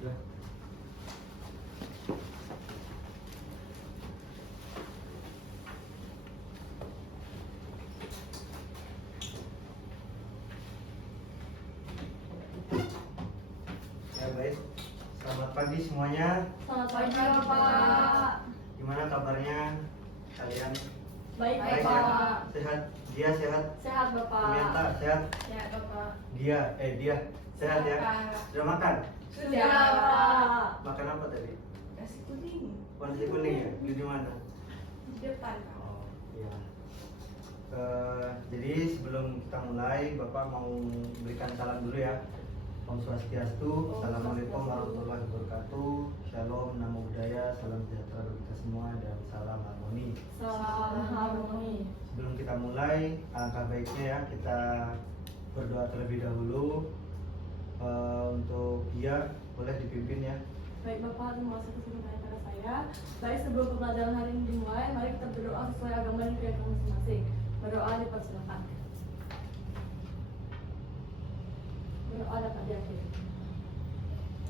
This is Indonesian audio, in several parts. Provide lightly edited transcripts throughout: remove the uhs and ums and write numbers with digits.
Ya. Ya baik, selamat pagi semuanya. Selamat pagi Bapak. Gimana kabarnya kalian? Baik Baik ya? Bapak. Sehat? Dia sehat? Sehat Bapak. Dimianta sehat? Sehat Bapak. Dia sehat ya? Bapak. Sudah makan? Sudah Bapak. Makan apa tadi? Nasi kuning. Nasi kuning ya? Di mana? Di depan Pak. Oh iya. Jadi sebelum kita mulai, Bapak mau berikan salam dulu ya. Om Swastiastu, Assalamualaikum warahmatullahi wabarakatuh. Shalom, Namo Buddhaya, salam sejahtera bagi kita semua dan salam harmoni. Salam harmoni. Sebelum kita mulai, alangkah baiknya ya kita berdoa terlebih dahulu. Untuk dia boleh dipimpin ya. Baik Bapak, terima kasih atas pertanyaan pada saya. Baik, sebelum pembelajaran hari ini dimulai, mari kita berdoa sesuai agama dan keyakinan masing-masing. Berdoa dipersilakan. Berdoa dapat diakhiri.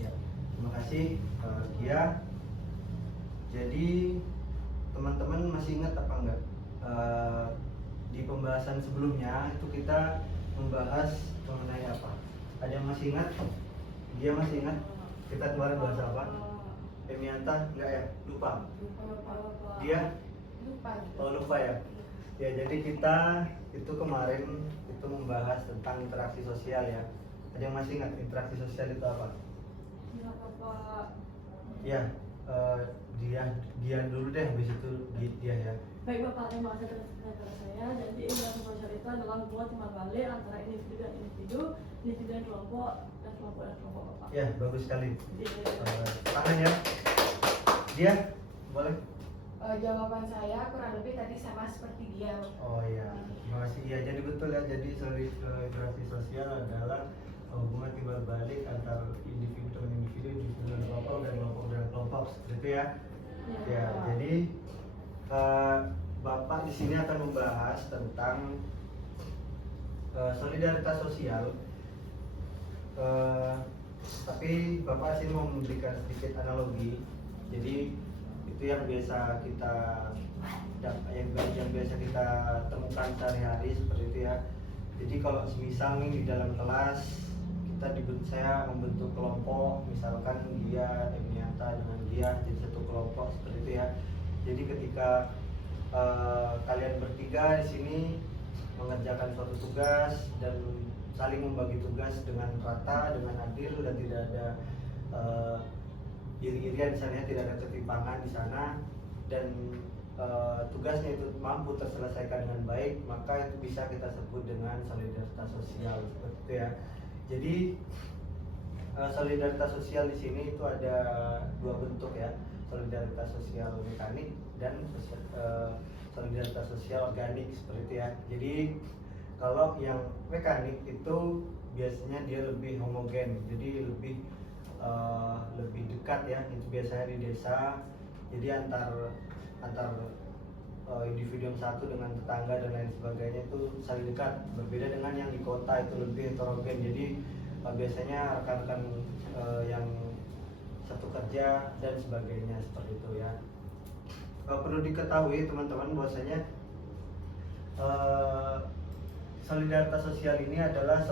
Ya, terima kasih Gia. Jadi teman-teman masih ingat apa enggak? Di pembahasan sebelumnya itu kita membahas mengenai apa? Ada yang masih ingat? Dia masih ingat? Kita kemarin bahas apa? Emianta? Enggak ya? Lupa? Lupa. Dia? Lupa. Oh lupa ya? Ya jadi kita itu kemarin itu membahas tentang interaksi sosial ya. Ada yang masih ingat interaksi sosial itu apa? Ya Bapak. Ya, dia dulu deh, habis itu dia ya. Baik Bapak, terima kasih atas pertanyaan saya. Jadi interaksi sosial itu adalah hubungan timbal balik antara individu dan individu, individu dan kelompok Bapak. Ya, bagus sekali. Jadi, Tangan ya. Dia boleh. Jawaban saya kurang lebih tadi sama seperti dia. Oh iya, terima kasih. Ya, jadi betul ya. Jadi interaksi sosial adalah hubungan timbal balik antar individu dengan individu, individu dengan kelompok dan kelompok dengan kelompok seperti itu ya. Ya, jadi Bapak di sini akan membahas tentang solidaritas sosial. Tapi Bapak sini mau memberikan sedikit analogi. Jadi itu yang biasa kita biasa kita temukan sehari-hari seperti itu ya. Jadi kalau semisal nih di dalam kelas saya membentuk kelompok, misalkan dia Emianta dengan dia jadi satu kelompok seperti itu ya. Jadi ketika kalian bertiga di sini mengerjakan suatu tugas dan saling membagi tugas dengan rata, dengan adil dan tidak ada iri-irian di sana, tidak ada ketimpangan di sana dan tugasnya itu mampu terselesaikan dengan baik, maka itu bisa kita sebut dengan solidaritas sosial seperti itu ya. Jadi solidaritas sosial di sini itu ada dua bentuk ya, solidaritas sosial mekanik dan solidaritas sosial organik seperti itu ya. Jadi kalau yang mekanik itu biasanya dia lebih homogen, jadi lebih dekat ya, itu biasanya di desa. Jadi antar individu yang satu dengan tetangga dan lain sebagainya itu saling dekat, berbeda dengan yang di kota itu lebih heterogen. Jadi biasanya rekan-rekan yang satu kerja dan sebagainya seperti itu ya. Perlu diketahui teman-teman bahwasanya solidaritas sosial ini adalah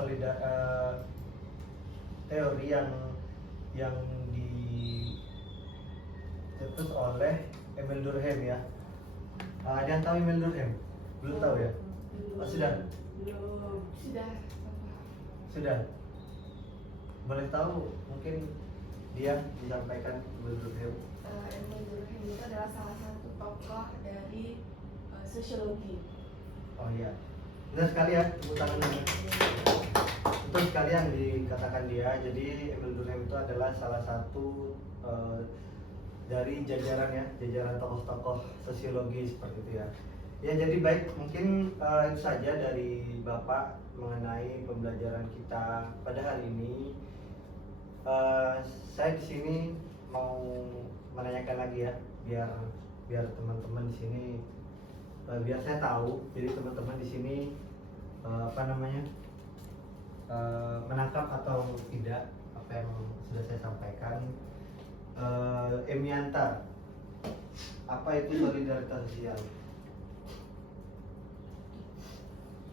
teori yang dicetus oleh Emil Durkheim ya. Ada yang tahu Emil Durkheim? Belum tahu ya? Oh, sudah? Belum. Sudah? Boleh tahu mungkin dia disampaikan Emil Durkheim? Emil Durkheim itu adalah salah satu tokoh dari sosiologi. Oh iya, benar sekali ya, tepuk tangan dulu. Betul sekali yang dikatakan dia. Jadi Emil Durkheim itu adalah salah satu dari jajaran tokoh-tokoh sosiologi seperti itu ya. Ya jadi baik, mungkin itu saja dari Bapak mengenai pembelajaran kita pada hari ini. Saya di sini mau menanyakan lagi ya, biar teman-teman di sini biar saya tahu. Jadi teman-teman di sini menangkap atau tidak apa yang sudah saya sampaikan. Emianta, apa itu solidaritas sosial?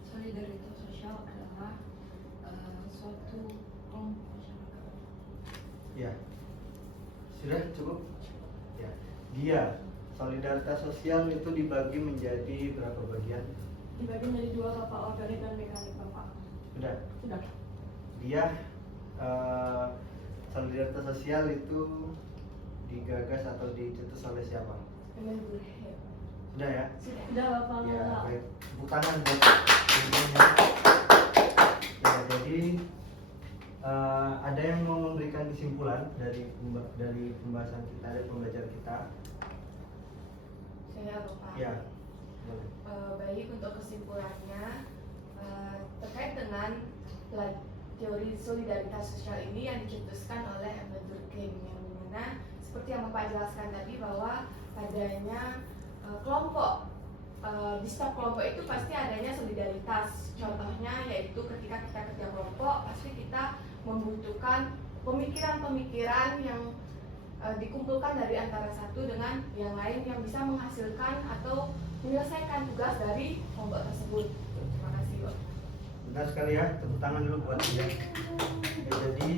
Solidaritas sosial adalah suatu kelompok masyarakat. Ya, sudah cukup. Ya, dia solidaritas sosial itu dibagi menjadi berapa bagian? Dibagi menjadi dua, Bapak, organik dan mekanik, Bapak. Sudah. Sudah. Dia solidaritas sosial itu digagas atau dicetus oleh siapa? Kemendagri. Sudah ya? Sudah, Bapak. Ya, Bapak. baik. Tepuk tangan buat ibunya. Ya, jadi ada yang mau memberikan kesimpulan dari pembahasan kita, dari pembelajaran kita? Saya Bapak. Ya, boleh. Baik, untuk kesimpulannya terkait dengan teori solidaritas sosial ini yang dicetuskan oleh Emil Durkheim, yang dimana seperti yang Bapak jelaskan tadi bahwa adanya kelompok, di setiap kelompok itu pasti adanya solidaritas. Contohnya yaitu ketika kita kerja kelompok pasti kita membutuhkan pemikiran-pemikiran yang dikumpulkan dari antara satu dengan yang lain yang bisa menghasilkan atau menyelesaikan tugas dari kelompok tersebut. Terima kasih, Pak. Benar sekali ya, tepuk tangan dulu buat dia. Ya, jadi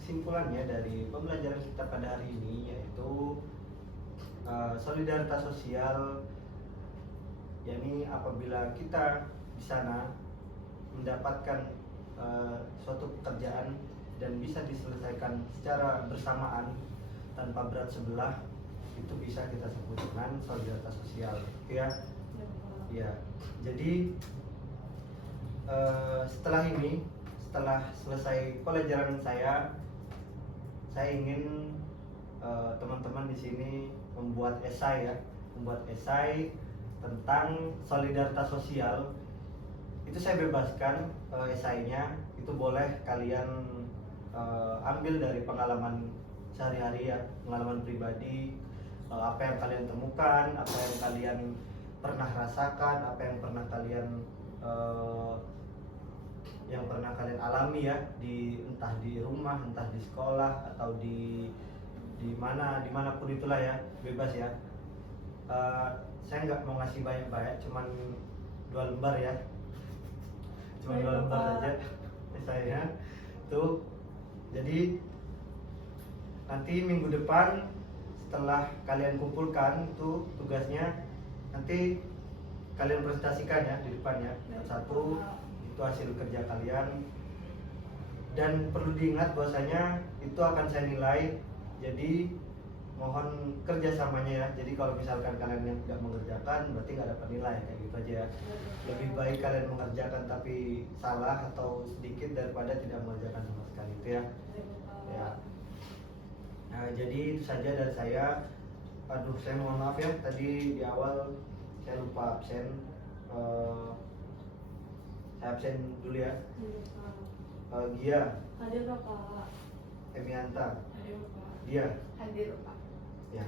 kesimpulannya dari pembelajaran kita pada hari ini yaitu solidaritas sosial, yakni apabila kita di sana mendapatkan suatu pekerjaan dan bisa diselesaikan secara bersamaan tanpa berat sebelah, itu bisa kita sebut dengan solidaritas sosial, ya. Ya, jadi setelah ini, setelah selesai pelajaran saya ingin teman-teman di sini membuat esai tentang solidaritas sosial. Itu saya bebaskan esainya, itu boleh kalian ambil dari pengalaman sehari-hari ya, pengalaman pribadi, apa yang kalian temukan, apa yang kalian pernah rasakan, apa yang pernah kalian alami ya, entah di rumah, entah di sekolah, atau dimanapun itulah ya, bebas ya. Saya nggak mau ngasih banyak-banyak, cuman 2 lembar ya, cuma 2 lembar saja saya tuh. Jadi nanti minggu depan setelah kalian kumpulkan tuh tugasnya, nanti kalian presentasikan ya di depan ya, satu itu hasil kerja kalian. Dan perlu diingat bahwasanya itu akan saya nilai, jadi mohon kerjasamanya ya. Jadi kalau misalkan kalian yang tidak mengerjakan berarti nggak dapat nilai, kayak gitu aja ya. Lebih baik kalian mengerjakan tapi salah atau sedikit daripada tidak mengerjakan sama sekali, itu ya. Ya. Nah, jadi itu saja dari saya. Aduh, saya mohon maaf ya, tadi di awal saya lupa absen. Saya absen dulu ya. Gia, Hadir, Bapak. Emianta, Hadir, Bapak. dia, Hadir, Bapak. ya.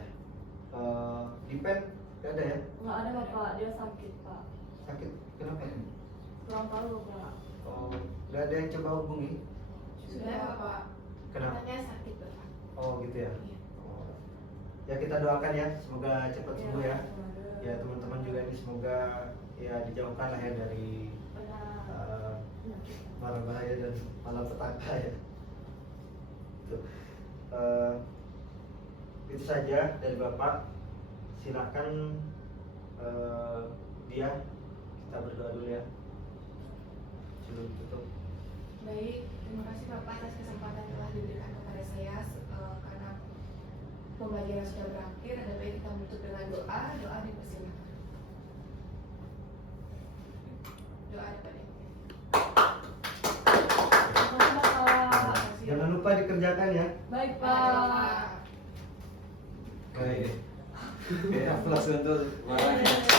Dipen nggak ada ya? Nggak ada, Bapak. Dia sakit, Pak. Sakit, kenapa? Kurang tahu, Bapak. Oh, nggak ada yang coba hubungi? Sudah, Bapak. Kenapa? Katanya sakit, Bapak. Oh gitu ya. Iya. Oh. Ya, kita doakan ya, semoga cepat sembuh ya. Semoga. Ya, teman-teman juga ini semoga ya dijauhkan lah ya dari Benar. mara bahaya dan malapetaka ya. Itu saja dari Bapak. Silakan dia, kita berdoa dulu ya sebelum tutup. Baik, terima kasih Bapak atas kesempatan yang telah diberikan kepada saya. Karena pembelajaran sudah berakhir, ada baik kita menutup dengan doa. Doa dipersilakan. Doa dapat ya. Terima kasih, Bapak. Jangan lupa dikerjakan ya. Baik, Baik, Pak. Bapak. Baik. Oke, aplaus untuk Marah.